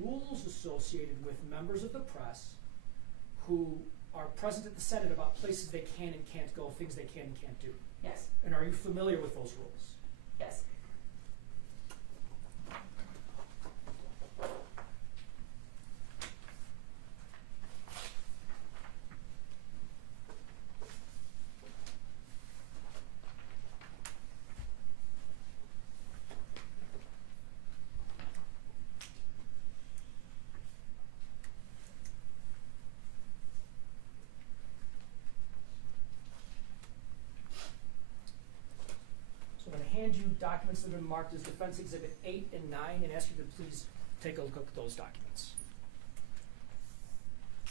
rules associated with members of the press who are present at the Senate about places they can and can't go, things they can and can't do. Yes. And are you familiar with those rules? Yes. I'm going to hand you documents that have been marked as Defense Exhibit 8 and 9 and ask you to please take a look at those documents.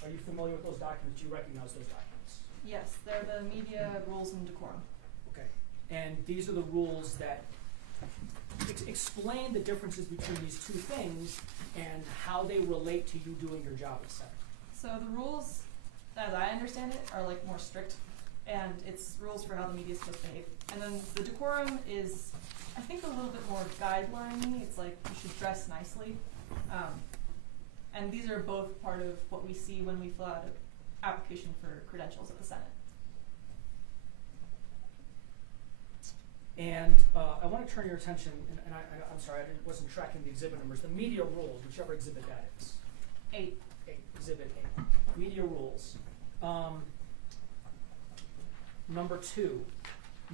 Are you familiar with those documents? Do you recognize those documents? Yes, they're the media rules and decorum. Okay. And these are the rules that explain the differences between these two things and how they relate to you doing your job as Senate. So the rules, as I understand it, are like more strict, and it's rules for how the media is supposed to behave. And then the decorum is, I think, a little bit more guideline-y. It's like you should dress nicely. And these are both part of what we see when we fill out an application for credentials at the Senate. And I want to turn your attention, and I'm sorry, I wasn't tracking the exhibit numbers, the media rules, whichever exhibit that is. 8. Exhibit 8. Media rules. Number 2,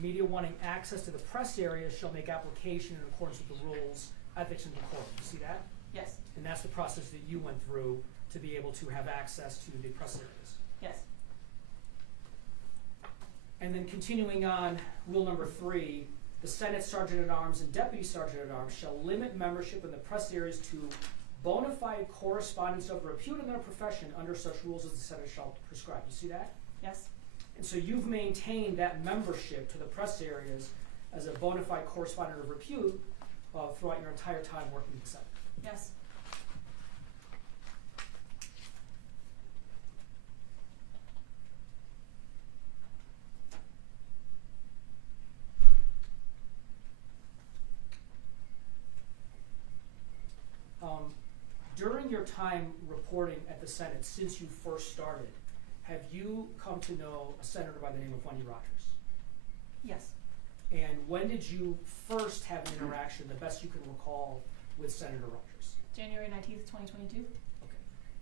media wanting access to the press area shall make application in accordance with the rules, ethics, and decorum. You see that? Yes. And that's the process that you went through to be able to have access to the press areas. Yes. And then continuing on, rule number 3, the Senate Sergeant-at-Arms and Deputy Sergeant-at-Arms shall limit membership in the press areas to bona fide correspondence of repute in their profession under such rules as the Senate shall prescribe. You see that? Yes. And so you've maintained that membership to the press areas as a bona fide correspondent of repute throughout your entire time working in the Senate. Yes. During your time reporting at the Senate, since you first started, have you come to know a senator by the name of Wendy Rogers? Yes. And when did you first have an interaction, the best you can recall, with Senator Rogers? January 19th, 2022. Okay.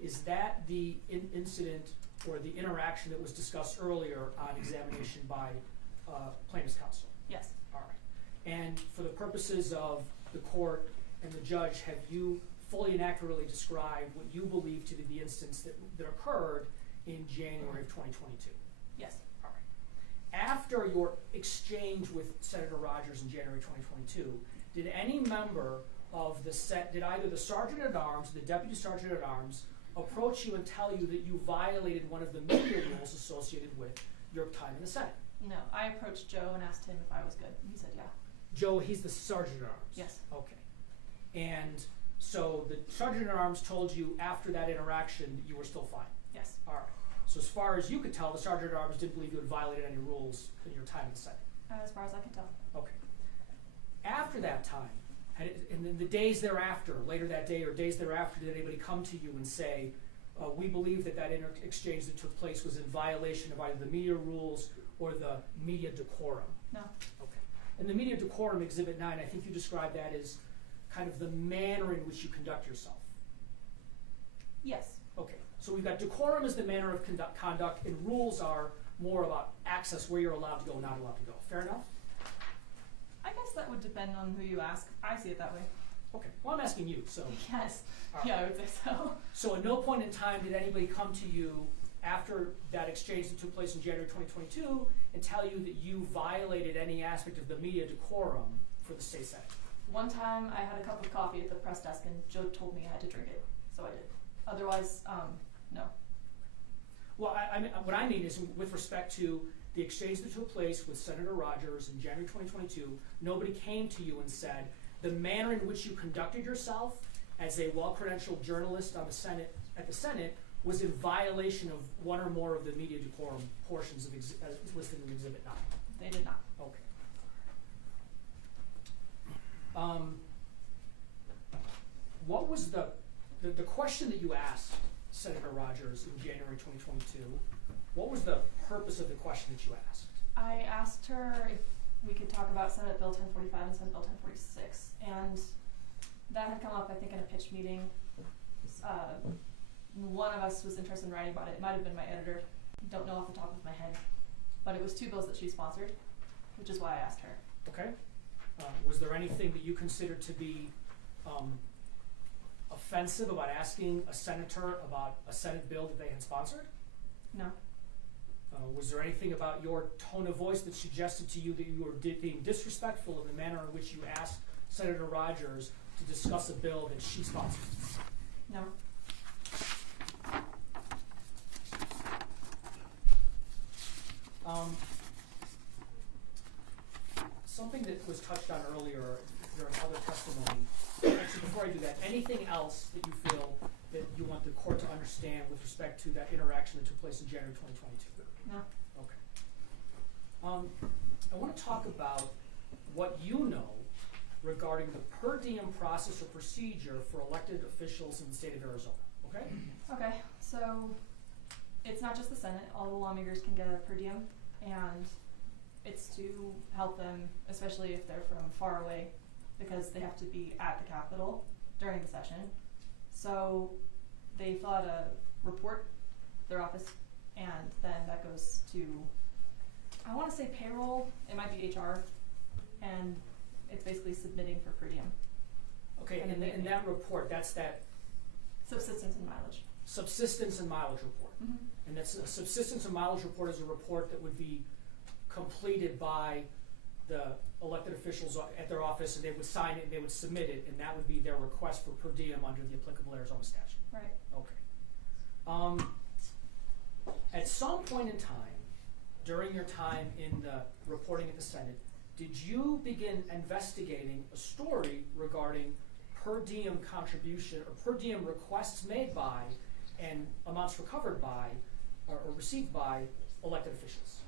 Is that the incident or the interaction that was discussed earlier on examination by plaintiff's counsel? Yes. All right. And for the purposes of the court and the judge, have you fully and accurately described what you believe to be the instance that occurred in January of 2022? Yes. All right. After your exchange with Senator Rogers in January 2022, did any member of the did either the Sergeant-at-Arms or the Deputy Sergeant-at-Arms approach you and tell you that you violated one of the media rules associated with your time in the Senate? No. I approached Joe and asked him if I was good. He said yeah. Joe, he's the Sergeant-at-Arms? Yes. Okay. And so the Sergeant-at-Arms told you after that interaction that you were still fine? Yes. All right. So as far as you could tell, the Sergeant-at-Arms didn't believe you had violated any rules in your time in the Senate? As far as I can tell. Okay. After that time, and then the days thereafter, later that day or days thereafter, did anybody come to you and say, we believe that exchange that took place was in violation of either the media rules or the media decorum? No. Okay. And the media decorum, Exhibit 9, I think you described that as kind of the manner in which you conduct yourself. Yes. Okay. So we've got decorum as the manner of conduct, and rules are more about access, where you're allowed to go, not allowed to go. Fair enough? I guess that would depend on who you ask. I see it that way. Okay. Well, I'm asking you, so. Yes. Right. Yeah, I would say so. So at no point in time did anybody come to you after that exchange that took place in January 2022 and tell you that you violated any aspect of the media decorum for the State Senate? One time I had a cup of coffee at the press desk and Joe told me I had to drink it, so I did. Otherwise, no. Well, I mean, what I mean is with respect to the exchange that took place with Senator Rogers in January 2022, nobody came to you and said the manner in which you conducted yourself as a well-credentialed journalist on the Senate, at the Senate, was in violation of one or more of the media decorum portions of as listed in Exhibit 9. They did not. Okay. What was the the question that you asked Senator Rogers in January 2022, what was the purpose of the question that you asked? I asked her if we could talk about Senate Bill 1045 and Senate Bill 1046, and that had come up, I think, in a pitch meeting. One of us was interested in writing about it. It might have been my editor. Don't know off the top of my head. But it was two bills that she sponsored, which is why I asked her. Okay. Was there anything that you considered to be offensive about asking a senator about a Senate bill that they had sponsored? No. Was there anything about your tone of voice that suggested to you that you were being disrespectful in the manner in which you asked Senator Rogers to discuss a bill that she sponsored? No. Something that was touched on earlier during other testimony. Actually, before I do that, anything else that you feel that you want the court to understand with respect to that interaction that took place in January 2022? No. Okay. I want to talk about what you know regarding the per diem process or procedure for elected officials in the state of Arizona. Okay? Okay, so it's not just the Senate. All the lawmakers can get a per diem, and it's to help them, especially if they're from far away, because they have to be at the Capitol during the session. So they fill out a report, their office, and then that goes to, I want to say payroll, it might be HR, and it's basically submitting for per diem. Okay, and in that report, that's that subsistence and mileage. Subsistence and mileage report. Mm-hmm. And that's a subsistence and mileage report is a report that would be completed by the elected officials at their office, and they would sign it and they would submit it, and that would be their request for per diem under the applicable Arizona statute. Right. Okay. At some point in time, during your time in the reporting at the Senate, did you begin investigating a story regarding per diem contribution or per diem requests made by and amounts recovered by or received by elected officials?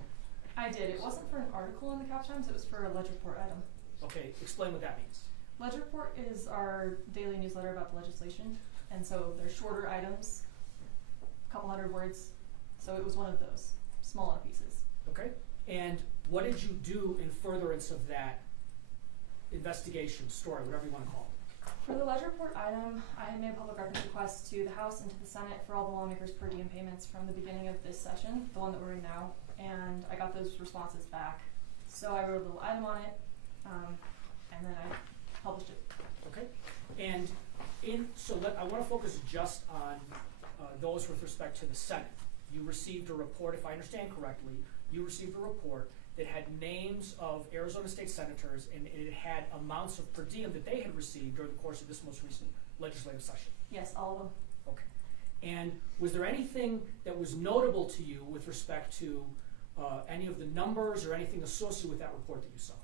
I did. It wasn't for an article in the Cap Times, it was for a Ledger Report item. Okay, explain what that means. Ledger Report is our daily newsletter about the legislation, and so they're shorter items, a couple hundred words, so it was one of those smaller pieces. Okay, and what did you do in furtherance of that investigation, story, whatever you want to call it? For the Ledger Report item, I had made a public records request to the House and to the Senate for all the lawmakers' per diem payments from the beginning of this session, the one that we're in now, and I got those responses back. So I wrote a little item on it, and then I published it. Okay, and I want to focus just on those with respect to the Senate. You received a report, if I understand correctly, you received a report that had names of Arizona state senators, and it had amounts of per diem that they had received during the course of this most recent legislative session. Yes, all of them. Okay. And was there anything that was notable to you with respect to any of the numbers or anything associated with that report that you saw?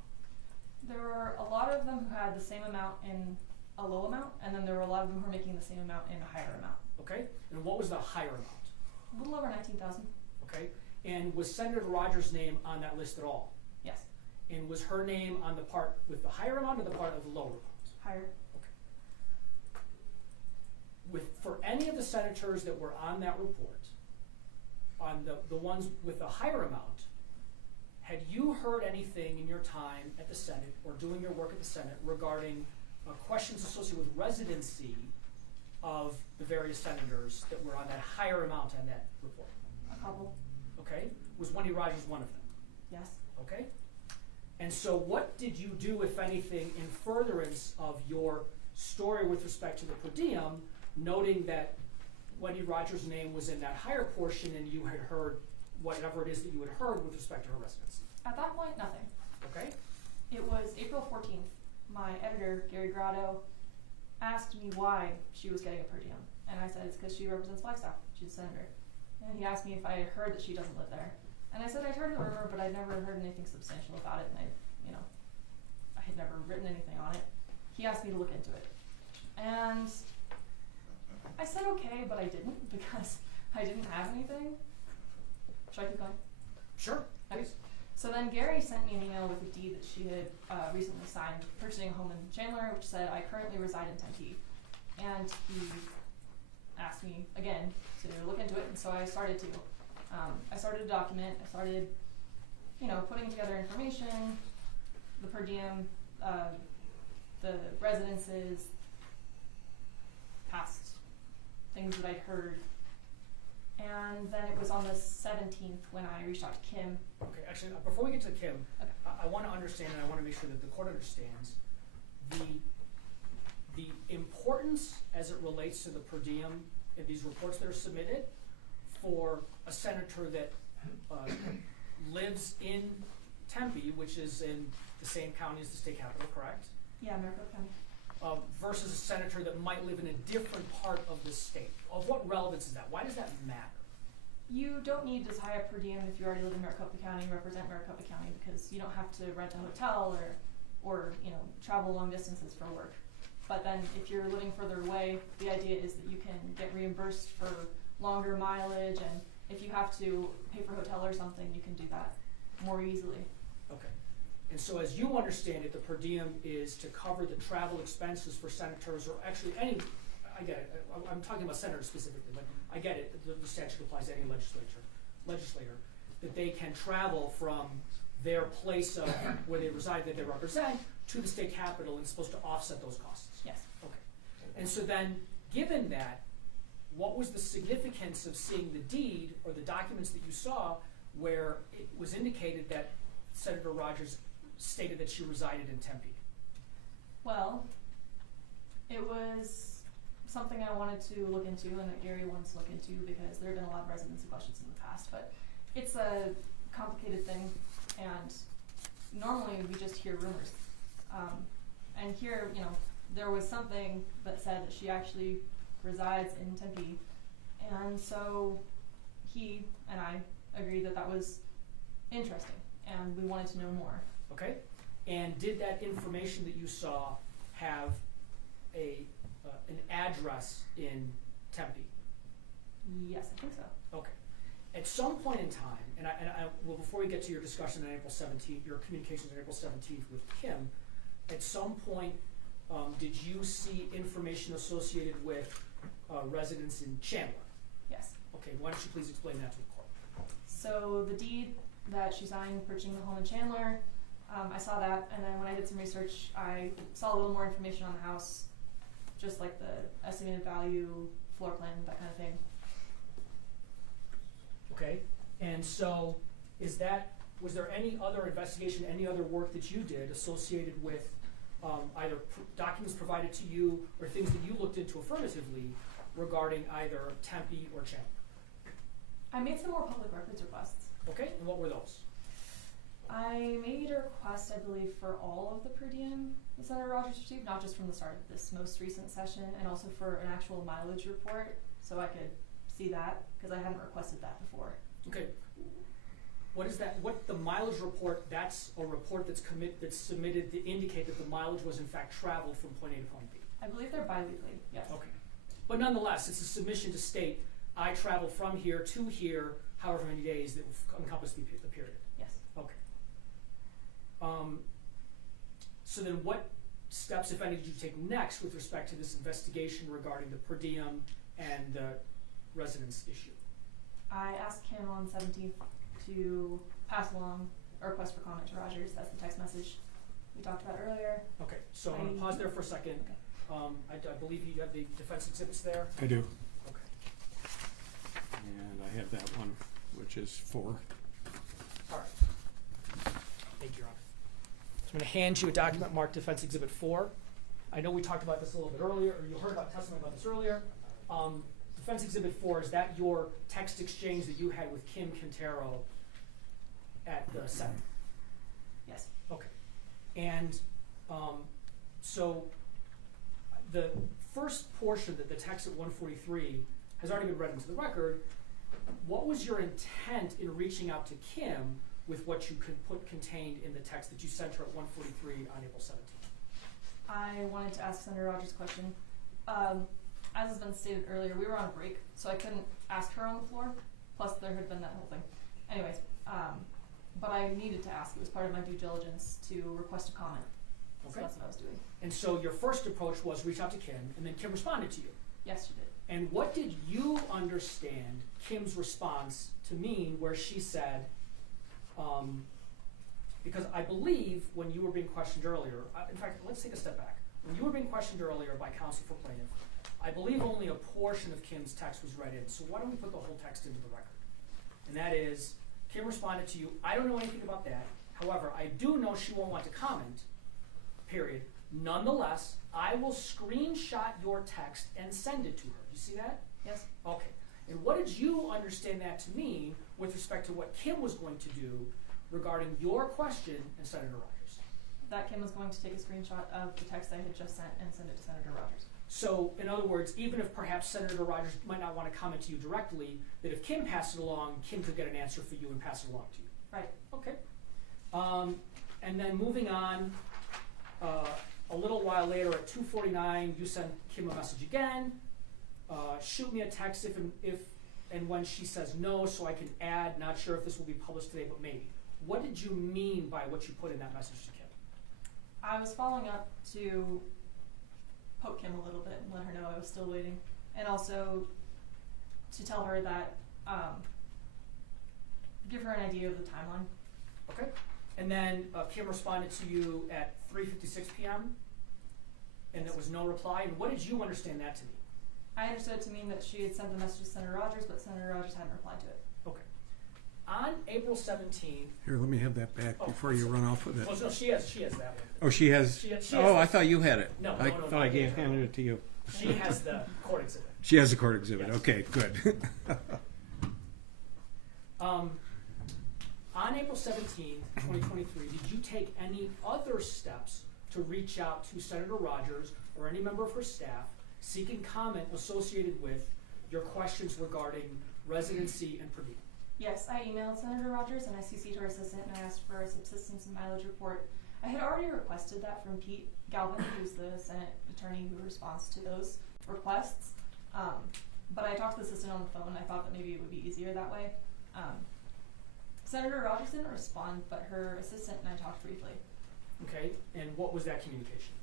There were a lot of them who had the same amount in a low amount, and then there were a lot of them who were making the same amount in a higher amount. Okay. And what was the higher amount? A little over 19,000. Okay. And was Senator Rogers' name on that list at all? Yes. And was her name on the part with the higher amount or the part of the lower amount? Higher. Okay. For any of the senators that were on that report, on the ones with the higher amount, had you heard anything in your time at the Senate or doing your work at the Senate regarding questions associated with residency of the various senators that were on that higher amount on that report? A couple. Okay. Was Wendy Rogers one of them? Yes. Okay. And so what did you do, if anything, in furtherance of your story with respect to the per diem, noting that Wendy Rogers' name was in that higher portion and you had heard whatever it is that you had heard with respect to her residency? At that point, nothing. Okay. It was April 14th. My editor, Gary Grotto, asked me why she was getting a per diem. And I said it's because she represents Flagstaff. She's a senator. And he asked me if I had heard that she doesn't live there. And I said I'd heard a rumor, but I'd never heard anything substantial about it, and I had never written anything on it. He asked me to look into it. And I said okay, but I didn't, because I didn't have anything. Should I keep going? Sure, Okay. please. So then Gary sent me an email with a deed that she had recently signed, purchasing a home in Chandler, which said, I currently reside in Tempe. And he me again to look into it, and so I started to. I started a document. I started, putting together information, the per diem, the residences, past things that I'd heard. And then it was on the 17th when I reached out to Kim. Okay, actually, before we get to Kim, Okay. I want to understand, and I want to make sure that the court understands the importance as it relates to the per diem in these reports that are submitted for a senator that lives in Tempe, which is in the same county as the state capital, correct? Yeah, Maricopa County. Versus a senator that might live in a different part of the state. Of what relevance is that? Why does that matter? You don't need as high a per diem if you already live in Maricopa County and represent Maricopa County, because you don't have to rent a hotel or travel long distances for work. But then if you're living further away, the idea is that you can get reimbursed for longer mileage, and if you have to pay for a hotel or something, you can do that more easily. Okay. And so as you understand it, the per diem is to cover the travel expenses for senators, or actually any, I get it, I'm talking about senators specifically, but I get it, the statute applies to any legislator, that they can travel from their place of where they reside, that they represent, to the state capitol, and it's supposed to offset those costs. Yes. Okay. And so then, given that, what was the significance of seeing the deed or the documents that you saw where it was indicated that Senator Rogers stated that she resided in Tempe? Well, it was something I wanted to look into and that Gary wanted to look into, because there have been a lot of residency questions in the past, but it's a complicated thing, and normally we just hear rumors. And here, there was something that said that she actually resides in Tempe, and so he and I agreed that that was interesting, and we wanted to know more. Okay. And did that information that you saw have an address in Tempe? Yes, I think so. Okay. At some point in time, and well, before we get to your discussion on April 17th, your communications on April 17th with Kim, at some point, did you see information associated with residents in Chandler? Yes. Okay, why don't you please explain that to the court? So the deed that she signed purchasing the home in Chandler, I saw that, and then when I did some research, I saw a little more information on the house, just like the estimated value, floor plan, that kind of thing. Okay, and so was there any other investigation, any other work that you did associated with either documents provided to you or things that you looked into affirmatively regarding either Tempe or Chandler? I made some more public records requests. Okay, and what were those? I made a request, I believe, for all of the per diem that Senator Rogers received, not just from the start of this most recent session, and also for an actual mileage report, so I could see that, because I hadn't requested that before. Okay, what is that? What the mileage report? That's a report that's submitted to indicate that the mileage was in fact traveled from point A to point B. I believe they're bi-weekly, yes. Okay, but nonetheless, it's a submission to state I traveled from here to here, however many days that will encompass the period. Yes. Okay. So then what steps, if any, did you take next with respect to this investigation regarding the per diem and the residence issue? I asked Kim on 17th to pass along a request for comment to Rogers. That's the text message we talked about earlier. Okay, so I'm going to pause there for a second. Okay. I believe you have the defense exhibits there? I do. Okay. And I have that one, which is 4. All right. Thank you, Your Honor. So I'm going to hand you a document marked Defense Exhibit 4. I know we talked about this a little bit earlier, or you heard about testimony about this earlier. Defense Exhibit 4, is that your text exchange that you had with Kim Quintero at the Senate? Yes. Okay. And so the first portion, the text at 143, has already been read into the record. What was your intent in reaching out to Kim with what you could put contained in the text that you sent her at 143 on April 17th? I wanted to ask Senator Rogers a question. As has been stated earlier, we were on a break, so I couldn't ask her on the floor, plus there had been that whole thing. Anyways, but I needed to ask. It was part of my due diligence to request a comment. Okay. So that's what I was doing. And so your first approach was reach out to Kim, and then Kim responded to you. Yes, she did. And what did you understand Kim's response to mean where she said, because I believe when you were being questioned earlier, in fact, let's take a step back. When you were being questioned earlier by counsel for plaintiff, I believe only a portion of Kim's text was read in. So why don't we put the whole text into the record? And that is, Kim responded to you, I don't know anything about that. However, I do know she won't want to comment, period. Nonetheless, I will screenshot your text and send it to her. You see that? Yes. Okay. And what did you understand that to mean with respect to what Kim was going to do regarding your question and Senator Rogers? That Kim was going to take a screenshot of the text I had just sent and send it to Senator Rogers. So, in other words, even if perhaps Senator Rogers might not want to comment to you directly, that if Kim passed it along, Kim could get an answer for you and pass it along to you. Right. Okay. And then moving on, a little while later at 2:49, you send Kim a message again. Shoot me a text if and when she says no, so I can add, not sure if this will be published today, but maybe. What did you mean by what you put in that message to Kim? I was following up to poke Kim a little bit and let her know I was still waiting, and also to tell her that, give her an idea of the timeline. Okay. And then Kim responded to you at 3:56 p.m. and there was no reply. And what did you understand that to mean? I understood it to mean that she had sent the message to Senator Rogers, but Senator Rogers hadn't replied to it. Okay. On April 17th. Here, let me have that back before you run off with it. Oh, no, she has that one. Oh, she has. She has I thought you had it. No, I no, thought I handed it to you. She has the court exhibit. She has the court exhibit. Yes. Okay, good. On April 17th, 2023, did you take any other steps to reach out to Senator Rogers or any member of her staff seeking comment associated with your questions regarding residency and per diem? Yes, I emailed Senator Rogers and I CC'd her assistant and I asked for a subsistence and mileage report. I had already requested that from Pete Galvin, who's the Senate attorney who responds to those requests. But I talked to the assistant on the phone. I thought that maybe it would be easier that way. Senator Rogers didn't respond, but her assistant and I talked briefly. Okay, and what was that communication?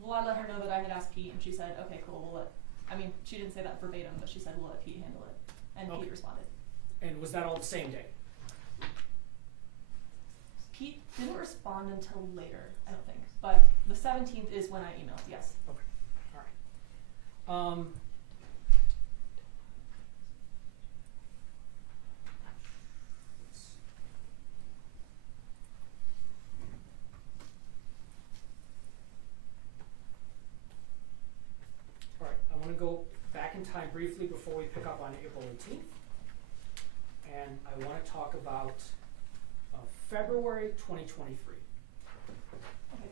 Well, I let her know that I had asked Pete, and she said, okay, cool, she didn't say that verbatim, but she said, we'll let Pete handle it. And Okay. Pete responded. And was that all the same day? Pete didn't respond until later, I don't think. But the 17th is when I emailed, yes. Okay, all right. I want to go back in time briefly before we pick up on April 18th. And I want to talk about February 2023. Okay.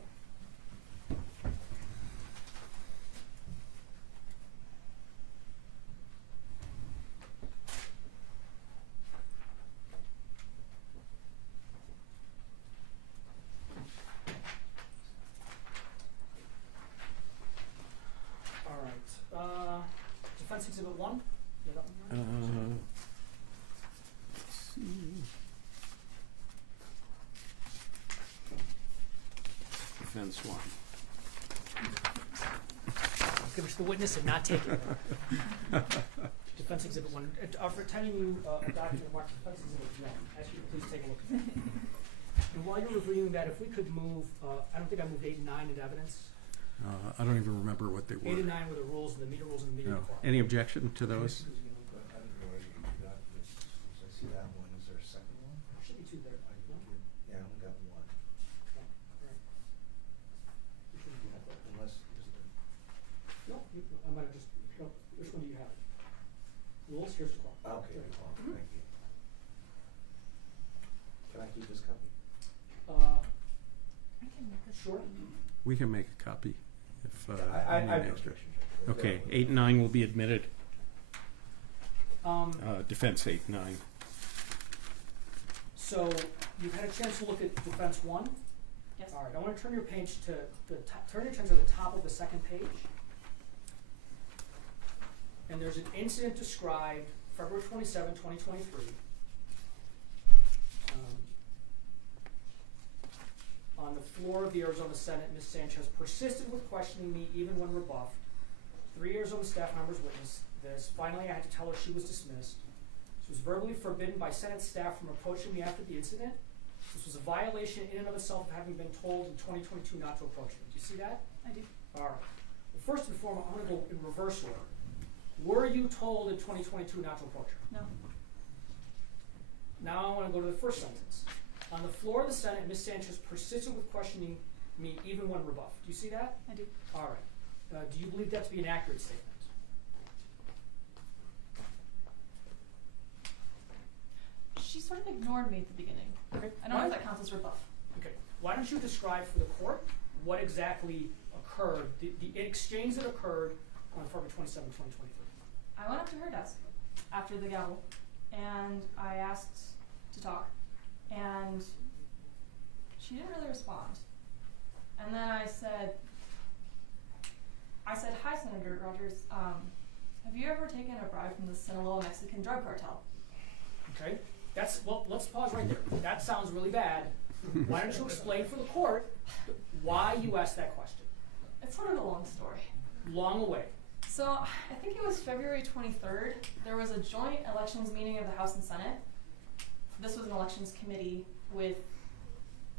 All right. Defense Exhibit 1. Yeah, that one. Let's see. Defense 1. Give it to the witness and not take it. Defense Exhibit 1. For attending you a document marked Defense Exhibit 1, I ask you to please take a look at that. And while you're reviewing that, if we could move, I don't think I moved 8 and 9 into evidence. I don't even remember what they were. 8 and 9 were the rules and the meter rules and the meter No. requirement. Any objection to those? I don't know where you got this. I see that one. Is there a second one? There should be 2 there. No? Yeah, I only got one. Okay. All right. You shouldn't do that, though. Unless, is there? No, I might have just, which one do you have? Rules, here's the clock. Okay, There. well, Mhm. thank you. Can I keep this copy? I can make a Sure. We can make a copy if I you have need no extra. objection. Okay, 8 and 9 will be admitted. Um, Defense 8 and 9. So you've had a chance to look at Defense 1. Yes. All right, I want to turn your page to turn your attention to the top of the second page. And there's an incident described February 27, 2023. On the floor of the Arizona Senate, Ms. Sanchez persisted with questioning me even when rebuffed. 3 Arizona staff members witnessed this. Finally, I had to tell her she was dismissed. She was verbally forbidden by Senate staff from approaching me after the incident. This was a violation in and of itself of having been told in 2022 not to approach me. Do you see that? I do. All right. Well, first and foremost, I'm going to go in reverse order. Were you told in 2022 not to approach her? No. Now I want to go to the first sentence. On the floor of the Senate, Ms. Sanchez persisted with questioning me even when rebuffed. Do you see that? I do. All right. Do you believe that to be an accurate statement? She sort of ignored me at the beginning. Okay. I don't know if that counts as rebuff. Okay. Why don't you describe for the court what exactly occurred, the exchange that occurred on February 27, 2023? I went up to her desk after the gavel, and I asked to talk, and she didn't really respond. And then I said, hi, Senator Rogers, have you ever taken a bribe from the Sinaloa Mexican drug cartel? Okay. Well, let's pause right there. That sounds really bad. Why don't you explain for the court why you asked that question? It's sort of a long story. Long away. So I think it was February 23rd. There was a joint elections meeting of the House and Senate. This was an elections committee with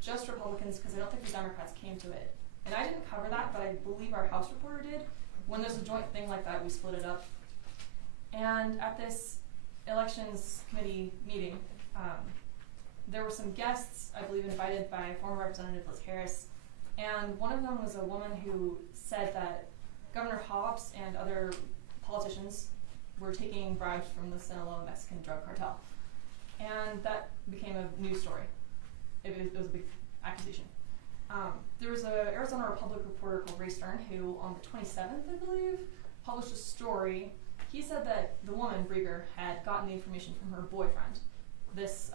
just Republicans because I don't think the Democrats came to it. And I didn't cover that, but I believe our House reporter did. When there's a joint thing like that, we split it up. And at this elections committee meeting, there were some guests, I believe, invited by former Representative Liz Harris. And one of them was a woman who said that Governor Hobbs and other politicians were taking bribes from the Sinaloa Mexican drug cartel. And that became a news story. It was a big accusation. There was an Arizona Republic reporter called Ray Stern who, on the 27th, I believe, published a story. He said that the woman, Brieger, had gotten the information from her boyfriend. This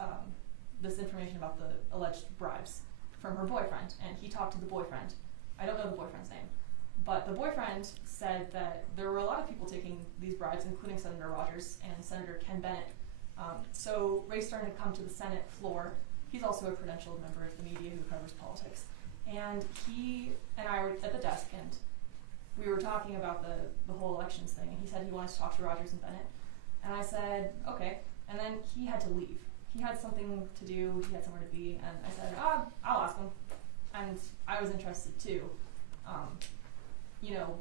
information about the alleged bribes from her boyfriend, and he talked to the boyfriend. I don't know the boyfriend's name, but the boyfriend said that there were a lot of people taking these bribes, including Senator Rogers and Senator Ken Bennett. So Ray Stern had come to the Senate floor. He's also a credentialed member of the media who covers politics. And he and I were at the desk, and we were talking about the whole elections thing, and he said he wanted to talk to Rogers and Bennett. And I said, okay. And then he had to leave. He had something to do, he had somewhere to be, and I said, I'll ask him. And I was interested too.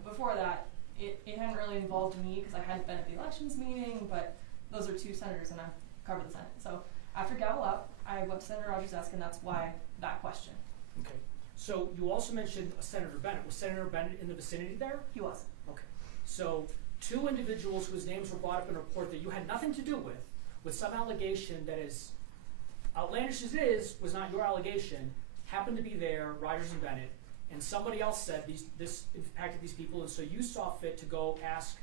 Before that, it hadn't really involved me because I hadn't been at the elections meeting, but those are two senators and I cover the Senate. So after gavel up, I went to Senator Rogers' desk, and that's why that question. Okay. So you also mentioned Senator Bennett. Was Senator Bennett in the vicinity there? He was. Okay. So two individuals whose names were brought up in a report that you had nothing to do with some allegation that is outlandish as it is, was not your allegation, happened to be there, Rogers and Bennett, and somebody else said this impacted these people, and so you saw fit to go ask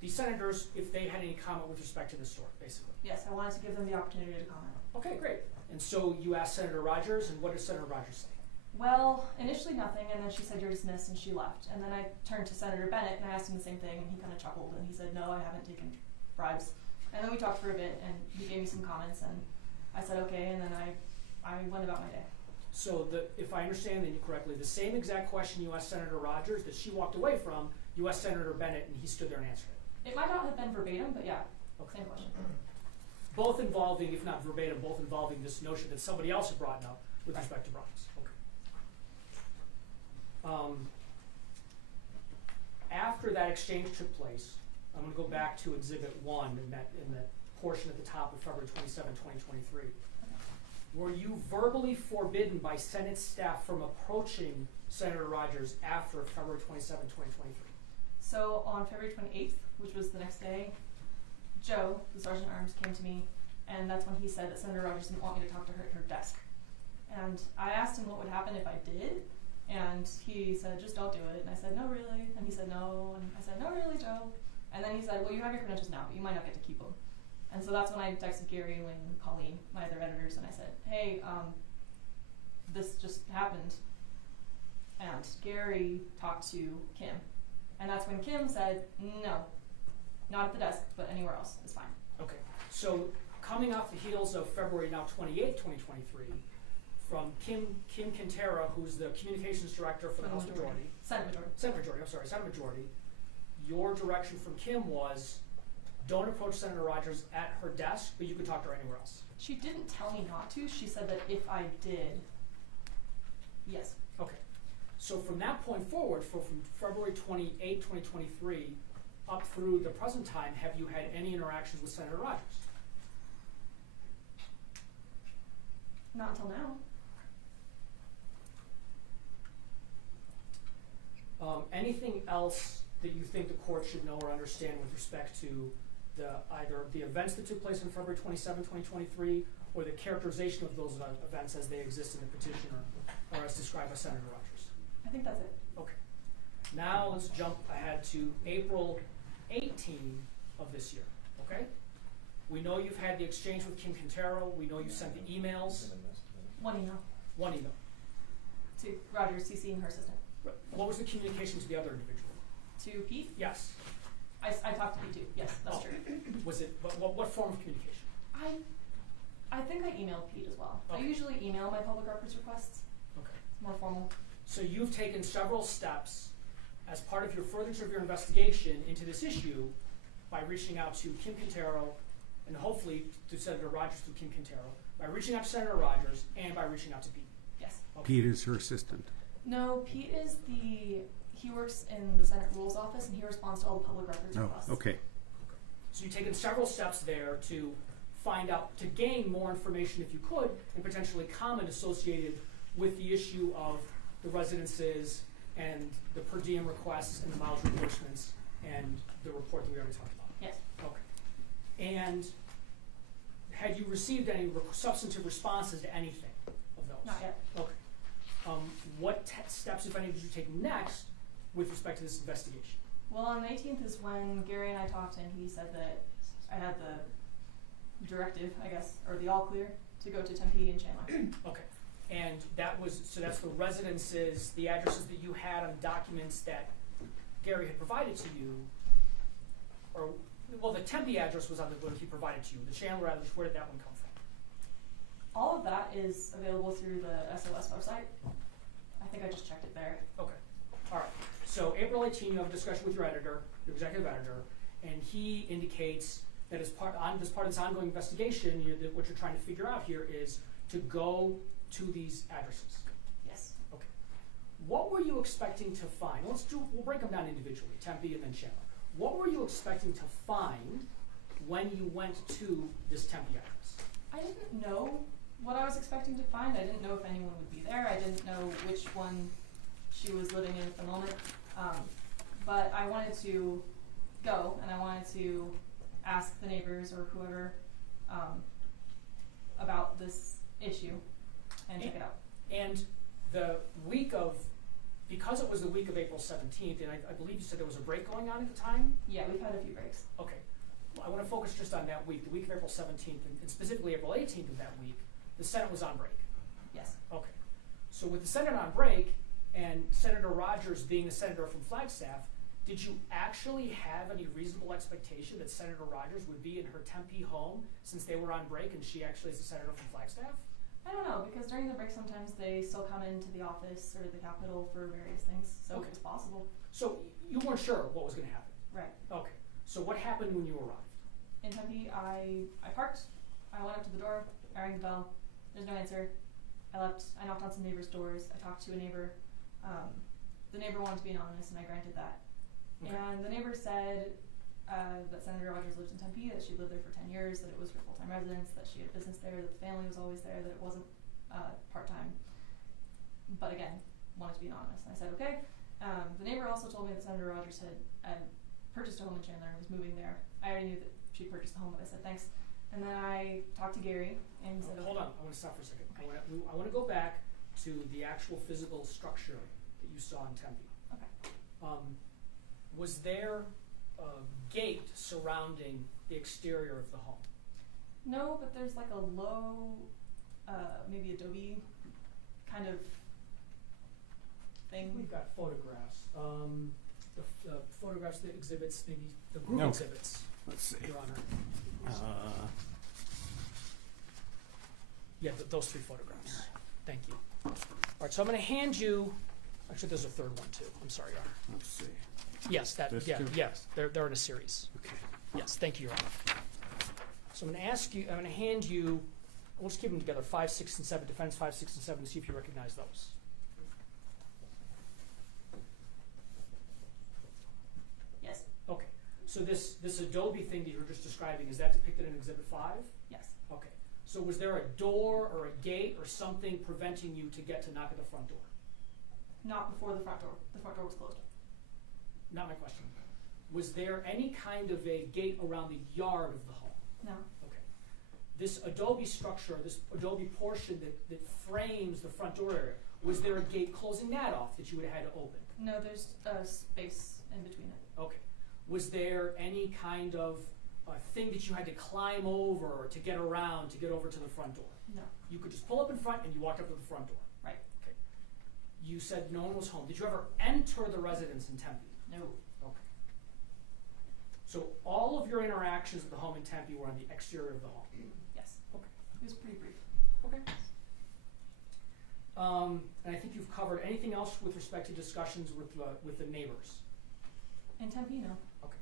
these senators if they had any comment with respect to this story, basically. Yes, I wanted to give them the opportunity to comment. Okay, great. And so you asked Senator Rogers, and what did Senator Rogers say? Well, initially nothing, and then she said you're dismissed, and she left. And then I turned to Senator Bennett, and I asked him the same thing, and he kind of chuckled, and he said, no, I haven't taken bribes. And then we talked for a bit, and he gave me some comments, and I said okay, and then I went about my day. So if I understand you correctly, the same exact question you asked Senator Rogers that she walked away from, you asked Senator Bennett, and he stood there and answered it. It might not have been verbatim, but yeah, okay. Same question. Both involving, if not verbatim, both involving this notion that somebody else had brought up with respect to bribes. Okay. After that exchange took place, I'm going to go back to Exhibit 1 in that portion at the top of February 27, 2023. Okay. Were you verbally forbidden by Senate staff from approaching Senator Rogers after February 27, 2023? So on February 28th, which was the next day, Joe, the Sergeant at Arms, came to me, and that's when he said that Senator Rogers didn't want me to talk to her at her desk. And I asked him what would happen if I did, and he said, just don't do it. And I said, no, really? And he said, no. And I said, no, really, Joe? And then he said, well, you have your credentials now, but you might not get to keep them. And so that's when I texted Gary and Colleen, my other editors, and I said, hey, this just happened. And Gary talked to Kim. And that's when Kim said, no, not at the desk, but anywhere else is fine. Okay, so coming off the heels of February now 28, 2023, from Kim Quintero, who's the communications director for the House Majority. Senate Majority. Senate Majority, I'm sorry, Senate Majority. your direction from Kim was, don't approach Senator Rogers at her desk, but you can talk to her anywhere else. She didn't tell me not to. She said that if I did, yes. Okay. So from that point forward, from February 28, 2023, up through the present time, have you had any interactions with Senator Rogers? Not until now. Anything else that you think the court should know or understand with respect to either the events that took place on February 27, 2023, or the characterization of those events as they exist in the petition or as described by Senator Rogers? I think that's it. Okay. Now let's jump ahead to April 18 of this year, okay? We know you've had the exchange with Kim Quintero. We know you sent the emails. One email One email. to Rogers, CCing her assistant. What was the communication to the other individual? To Pete? Yes. I talked to Pete too. Yes, that's true. Was it, what form of communication? I think I emailed Pete as well. Okay. I usually email my public records requests. Okay. It's more formal. So you've taken several steps as part of your furtherance of your investigation into this issue by reaching out to Kim Quintero and hopefully to Senator Rogers through Kim Quintero, by reaching out to Senator Rogers and by reaching out to Pete. Yes. Okay. Pete is her assistant. No, Pete is he works in the Senate Rules Office and he responds to all the public records Oh, requests. okay. So you've taken several steps there to find out, to gain more information if you could, and potentially comment associated with the issue of the residences and the per diem requests and the mileage reimbursements and the report that we already talked about. Yes. Okay. And had you received any substantive responses to anything of those? Not yet. Okay. What steps, if any, did you take next with respect to this investigation? Well, on the 18th is when Gary and I talked, and he said that I had the directive, I guess, or the all clear to go to Tempe and Chandler. Okay. And that was, so that's the residences, the addresses that you had on documents that Gary had provided to you, or, well, the Tempe address was on the one he provided to you. The Chandler address, where did that one come from? All of that is available through the SOS website. I think I just checked it there. Okay. All right. So April 18, you have a discussion with your editor, your executive editor, and he indicates that as part of this ongoing investigation, what you're trying to figure out here is to go to these addresses. Yes. Okay. What were you expecting to find? We'll break them down individually, Tempe and then Chandler. What were you expecting to find when you went to this Tempe address? I didn't know what I was expecting to find. I didn't know if anyone would be there. I didn't know which one she was living in at the moment. But I wanted to go, and I wanted to ask the neighbors or whoever about this issue and check it out. And the week of, because it was the week of April 17th, and I believe you said there was a break going on at the time? Yeah, we've had a few breaks. Okay. Well, I want to focus just on that week, the week of April 17th, and specifically April 18th of that week. The Senate was on break. Yes. Okay. So with the Senate on break, and Senator Rogers being a senator from Flagstaff, did you actually have any reasonable expectation that Senator Rogers would be in her Tempe home since they were on break and she actually is a senator from Flagstaff? I don't know, because during the break sometimes they still come into the office or the Capitol for various things, so Okay. it's possible. So you weren't sure what was going to happen? Right. Okay. So what happened when you arrived? In Tempe, I parked, I went up to the door, I rang the bell, there's no answer. I left, I knocked on some neighbors' doors, I talked to a neighbor. The neighbor wanted to be anonymous and I granted that. Okay. And the neighbor said that Senator Rogers lived in Tempe, that she lived there for 10 years, that it was her full-time residence, that she had business there, that the family was always there, that it wasn't part-time. But again, wanted to be anonymous. And I said, okay. The neighbor also told me that Senator Rogers had purchased a home in Chandler and was moving there. I already knew that she purchased the home, but I said thanks. And then I talked to Gary and he said, Hold on, I want to stop for a second. I want to go back to the actual physical structure that you saw in Tempe. Okay. Was there a gate surrounding the exterior of the home? No, but there's like a low, maybe adobe kind of thing. We've got photographs. The photographs, the exhibits, maybe the group No. exhibits, Let's see. Your Honor. Yeah, those three photographs. Thank you. All right, so I'm going to hand you, actually there's a third one too. I'm sorry, Your Honor. Let's see. Yes, Those yeah, two? yes, they're in a series. Okay. Yes, thank you, Your Honor. So I'm going to hand you, we'll just keep them together, 5, 6, and 7, defense 5, 6, and 7, to see if you recognize those. Yes. Okay, so this Adobe thing that you were just describing, is that depicted in Exhibit 5? Yes. Okay, so was there a door or a gate or something preventing you to get to knock at the front door? Not before the front door. The front door was closed. Not my question. Was there any kind of a gate around the yard of the home? No. Okay. This Adobe structure, this Adobe portion that frames the front door area, was there a gate closing that off that you would have had to open? No, there's a space in between it. Okay. Was there any kind of thing that you had to climb over to get around to get over to the front door? No. You could just pull up in front and you walked up to the front door? Right. Okay. You said no one was home. Did you ever enter the residence in Tempe? No. Okay. So all of your interactions with the home in Tempe were on the exterior of the home? Yes. Okay. It was pretty brief. Okay. And I think you've covered anything else with respect to discussions with the neighbors? In Tempe, no. Okay.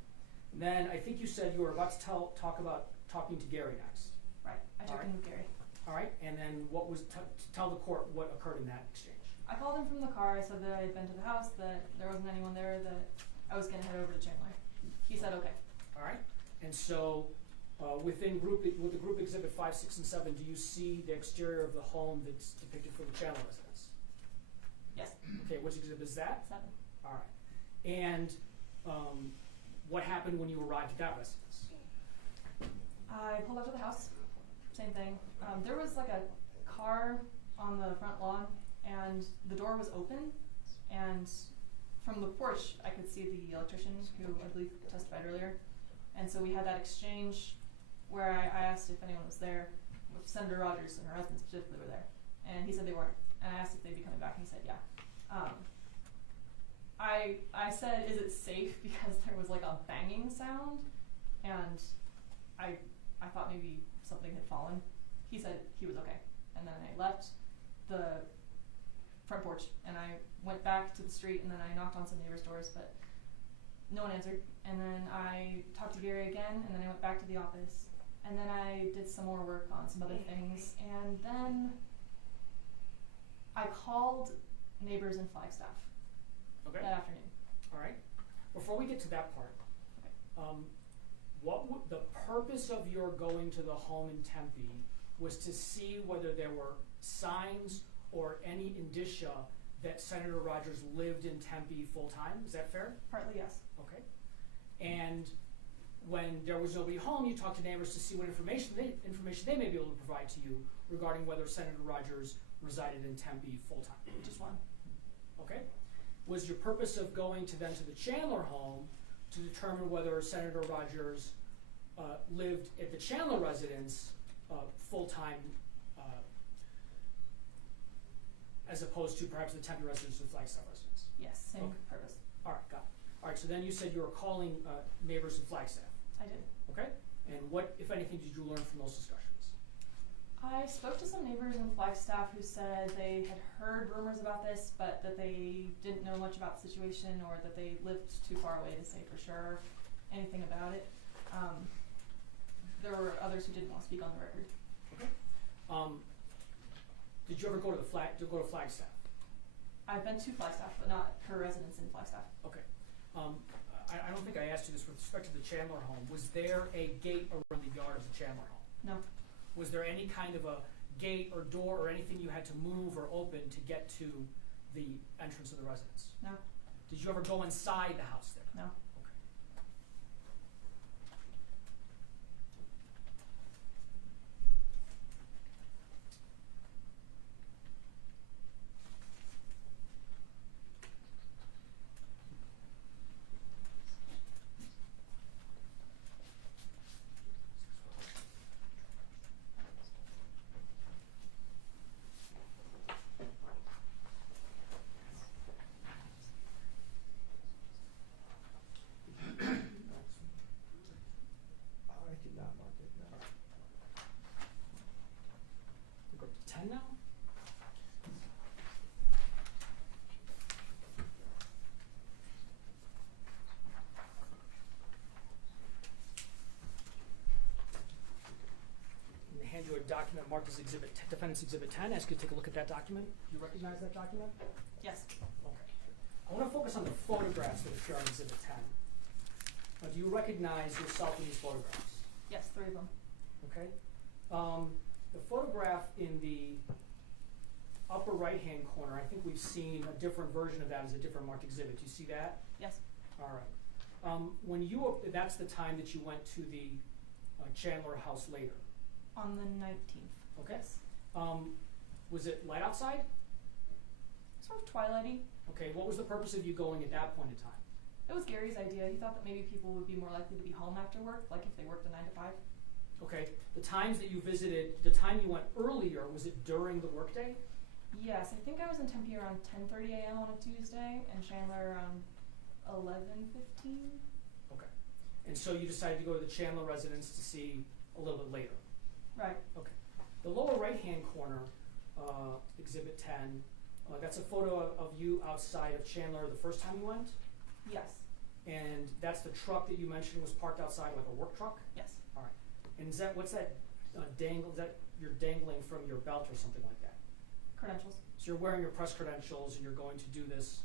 And then I think you said you were about to talk about talking to Gary next. Right. I checked in with Gary. All right. And then what was tell the court what occurred in that exchange? I called him from the car. I said that I had been to the house, that there wasn't anyone there, that I was going to head over to Chandler. He said okay. All right. And so with the group exhibit 5, 6, and 7, do you see the exterior of the home that's depicted for the Chandler residence? Yes. Okay. Which exhibit is that? 7. All right. And what happened when you arrived at that residence? I pulled up to the house. Same thing. There was like a car on the front lawn, and the door was open, and from the porch I could see the electrician who I believe testified earlier. And so we had that exchange where I asked if anyone was there, if Senator Rogers and her husband specifically were there, and he said they weren't. And I asked if they'd be coming back, and he said yeah. I said, is it safe, because there was like a banging sound, and I thought maybe something had fallen. He said he was okay, and then I left the front porch and I went back to the street, and then I knocked on some neighbors' doors, but no one answered. And then I talked to Gary again, and then I went back to the office, and then I did some more work on some other things, and then I called neighbors in Flagstaff Okay. that afternoon. All right. Before we get to that part, what would the purpose of your going to the home in Tempe was to see whether there were signs or any indicia that Senator Rogers lived in Tempe full time? Is that fair? Partly yes. Okay. And when there was nobody home, you talked to neighbors to see what information they may be able to provide to you regarding whether Senator Rogers resided in Tempe full time. Just one. Okay. Was your purpose of going to the Chandler home to determine whether Senator Rogers lived at the Chandler residence full time, as opposed to perhaps the Tempe residence or the Flagstaff residence? Yes, same Okay. purpose. All right, got it. All right, so then you said you were calling neighbors in Flagstaff. I did. Okay. And what, if anything, did you learn from those discussions? I spoke to some neighbors in Flagstaff who said they had heard rumors about this, but that they didn't know much about the situation, or that they lived too far away to say for sure anything about it. There were others who didn't want to speak on the record. Okay. Did you ever go to Flagstaff? I've been to Flagstaff, but not her residence in Flagstaff. Okay. I don't think I asked you this with respect to the Chandler home. Was there a gate around the yard of the Chandler home? No. Was there any kind of a gate or door or anything you had to move or open to get to the entrance of the residence? No. Did you ever go inside the house there? No. Okay. document marked as Defendant's Exhibit 10. Ask you to take a look at that document. Do you recognize that document? Yes. Okay. I want to focus on the photographs that appear on Exhibit 10. Now, do you recognize yourself in these photographs? Yes, 3 of them. Okay. The photograph in the upper right-hand corner, I think we've seen a different version of that as a different marked exhibit. Do you see that? Yes. All right. That's the time that you went to the Chandler house later. On the 19th. Okay. Yes. Was it light outside? Sort of twilighty. Okay. What was the purpose of you going at that point in time? It was Gary's idea. He thought that maybe people would be more likely to be home after work, like if they worked a 9 to 5. Okay. The times that you visited, the time you went earlier, was it during the workday? Yes, I think I was in Tempe around 10:30 a.m. on a Tuesday, and Chandler around 11:15. Okay. And so you decided to go to the Chandler residence to see a little bit later. Right. Okay. The lower right-hand corner, Exhibit 10, that's a photo of you outside of Chandler the first time you went? Yes. And that's the truck that you mentioned was parked outside, like a work truck? Yes. All right. And what's that dangle? Is that you're dangling from your belt or something like that? Credentials. So you're wearing your press credentials and you're going to do this